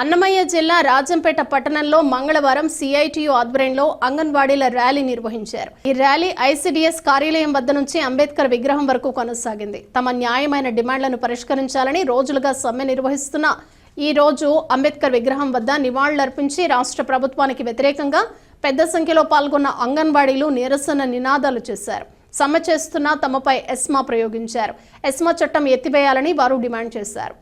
అన్నమయ్య జిల్లా రాజంపేట పట్టణంలో మంగళవారం సిఐటియు ఆధ్వర్యంలో అంగన్వాడీల ర్యాలీ నిర్వహించారు. ఈ ర్యాలీ ఐసిడిఎస్ కార్యాలయం వద్ద నుంచి అంబేద్కర్ విగ్రహం వరకు కొనసాగింది. తమ న్యాయమైన డిమాండ్లను పరిష్కరించాలని రోజులుగా సమ్మె నిర్వహిస్తున్న ఈ రోజు అంబేద్కర్ విగ్రహం వద్ద నివాళులర్పించి రాష్ట్ర ప్రభుత్వానికి వ్యతిరేకంగా పెద్ద సంఖ్యలో పాల్గొన్న అంగన్వాడీలు నిరసన నినాదాలు చేశారు. సమ్మె చేస్తున్న తమపై ఎస్మా ప్రయోగించారు. ఎస్మా చట్టం ఎత్తివేయాలని వారు డిమాండ్ చేశారు.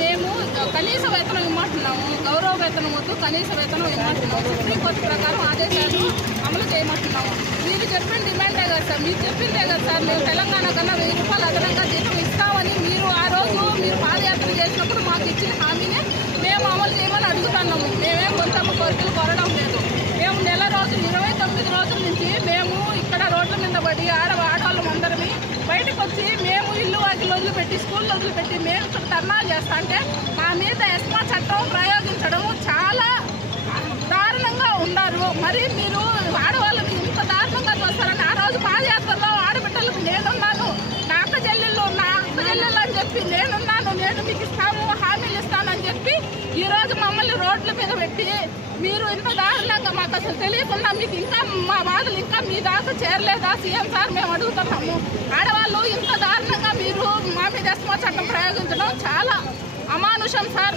మేము కనీస వేతనం ఇమ్మంటున్నాము, గౌరవ వేతనం వద్దు, కనీస వేతనం ఇమ్మంటున్నాము. సుప్రీంకోర్టు ప్రకారం ఆదేశాలు అమలు చేయమంటున్నాము. మీరు చెప్పిన డిమాండే కదా సార్, మీరు చెప్పిందే కదా సార్, మేము తెలంగాణ కన్నా 1000 రూపాయలు అదనంగా జీతం ఇస్తామని మీరు ఆ రోజు మీరు పాదయాత్ర చేసినప్పుడు మాకు ఇచ్చిన హామీనే మేము అమలు చేయమని అడుగుతున్నాము. మేమేం కొంతమ్మ కోరికలు కోరడం లేదు. మేము నెల రోజులు 29 రోజుల నుంచి మేము ఇక్కడ రోడ్ల మీద పడి ఆడవాళ్ళం అందరమే బయటకు వచ్చి మేము ఇల్లు వాకిలు వదిలిపెట్టి స్కూళ్ళు వదిలిపెట్టి మేము ఇక్కడ ధర్నాలు చేస్తా అంటే మా మీద ఎస్మా చట్టం ప్రయోగించడం చాలా దారుణంగా ఉన్నారు. మరి మీరు ఆడవాళ్ళని ఇంత దారుణంగా చూస్తారని ఆ రోజు పాదయాత్రలో ఆడబిడ్డలకు నేనున్నాను, నా అక్క చెల్లెళ్ళు అని చెప్పి నేనున్నాను, నేను మీకు ఇస్తాను, హామీలు ఇస్తానని చెప్పి ఈరోజు మమ్మల్ని రోడ్ల మీద పెట్టి మీరు ఇంత దారుణంగా మాకు అసలు తెలియకుండా మీకు ఇంకా మా బాధలు ఇంకా మీ దాకా చేరలేదా సీఎం సార్ మేము అడుగుతున్నాము. ఆడవాళ్ళు ఇంత దారుణంగా మీరు మా మీద ఎస్మా చట్టం ప్రయోగించడం చాలా అమానుషం సార్.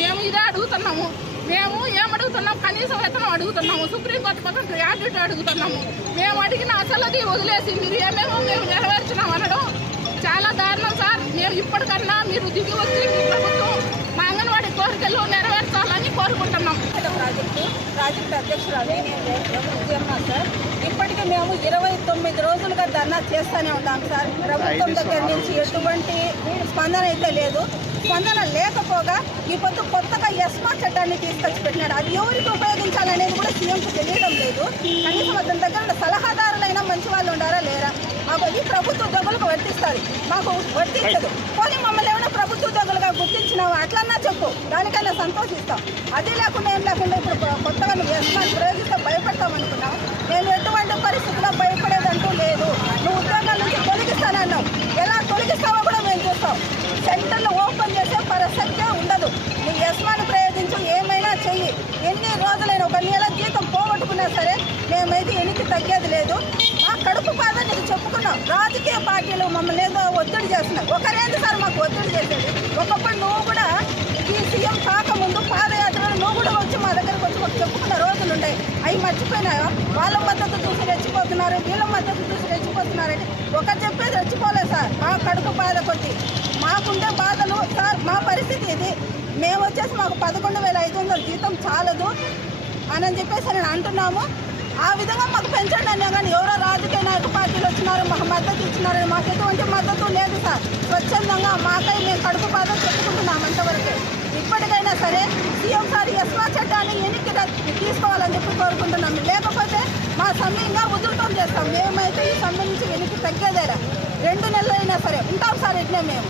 మేము ఇదే అడుగుతున్నాము. మేము ఏమడుగుతున్నాం, కనీస వేతనం అడుగుతున్నాము, సుప్రీంకోర్టు పక్కన గ్రాడ్యుయేట్ అడుగుతున్నాము. మేము అడిగిన అసలుది వదిలేసి మీరు ఏమేమో మేము నెరవేర్చినాం అనడం చాలా దారుణం సార్. మేము ఇప్పటికన్నా మీరు దిగి వచ్చి మీ ప్రభుత్వం మా అంగన్వాడీ కోరికలు నెరవేర్చాలని కోరుకుంటున్నాం. ప్రాజెక్టు అధ్యక్షురాలు విజయమ్మ సార్. ఇప్పటికీ మేము 29 రోజులుగా ధర్నా చేస్తూనే ఉన్నాం సార్. ప్రభుత్వం దగ్గర నుంచి ఎటువంటి స్పందన అయితే లేదు. స్పందన లేకపోగా ఈ పొద్దు కొత్తగా ఎస్మా చట్టాన్ని తీసుకొచ్చి పెట్టినాడు. అది ఎవరికి ఉపయోగించాలనేది కూడా సీఎంకు తెలియడం లేదు. కనీసం అతని దగ్గర సలహాదారులైనా మంచి వాళ్ళు ఉండారా లేరా? మాకు ఈ ప్రభుత్వ ఉద్యోగులకు వర్తిస్తుంది, మాకు వర్తించదు. పోనీ మమ్మల్ని ఏమైనా ప్రభుత్వ ఉద్యోగులుగా గుర్తించినావు అట్లన్నా చెప్పు, దానికైనా సంతోషిస్తాం. అది లేకుండా ఏం లేకుండా ఇప్పుడు కొత్తగా నువ్వు ఎస్మాని ప్రయోగిస్తే భయపడతాం అనుకున్నావు. నేను ఎటువంటి పరిస్థితుల్లో భయపడేదంటూ లేదు. నువ్వు ఉద్యోగాల నుంచి తొలగిస్తానన్నావు, ఎలా తొలగిస్తావో కూడా మేము చూస్తాం. సెంటర్లు ఓపెన్ చేసే ప్రసక్తే ఉండదు. నువ్వు ఎస్మాని ప్రయోగించు, ఏమైనా చెయ్యి. ఎన్ని రోజులైనా ఒక నెల జీతం పోగొట్టుకున్నా సరే మేమైతే ఎనికి తగ్గేది లేదు. మా కడుపు బాధ నీకు చెప్పుకున్నాం. రాజకీయ పార్టీలు మమ్మల్ని ఏదో ఒత్తిడి చేస్తున్నాయి. ఒకరేంది సార్ మాకు ఒత్తిడి చేసేది? ఒకప్పుడు నువ్వు కూడా ఈ సీఎం కాకముందు పాదయాత్రలు నువ్వు కూడా వచ్చి మా దగ్గరకు వచ్చి మాకు చెప్పుకున్న రోజులు ఉన్నాయి. అవి మర్చిపోయినాయో? వాళ్ళ మద్దతు చూసి రెచ్చిపోతున్నారు, వీళ్ళ మద్దతు చూసి రెచ్చిపోతున్నారంటే ఒకరు చెప్పేది రెచ్చిపోలేదు సార్. మా కడుపు బాధ కొద్ది మాకుండే బాధలు సార్. మా పరిస్థితి ఇది. మేము వచ్చేసి మాకు 11,500 జీతం చాలదు అని చెప్పేసి నేను అంటున్నాము. ఆ విధంగా మాకు పెంచండి అన్నా కానీ ఎవరో రాజకీయ నాయక పార్టీలు వచ్చినారు, మాకు మద్దతు ఇచ్చినారని మాకు ఎటువంటి మద్దతు లేదు సార్. స్వచ్ఛందంగా మాకై మేము కడుపు బాధ చెప్పుకుంటున్నాం అంతవరకు. ఇప్పటికైనా సరే సీఎం సార్ ఎస్మా చట్టాన్ని వెనక్కి తీసుకోవాలని చెప్పి కోరుకుంటున్నాం. లేకపోతే మా సమ్మె ఇంకా ఉధృతం చేస్తాం. మేమైతే ఈ సమ్మె నుంచి వెనక్కి తగ్గేదేరా. 2 నెలలు అయినా సరే ఉంటాం సార్ ఇట్లే మేము.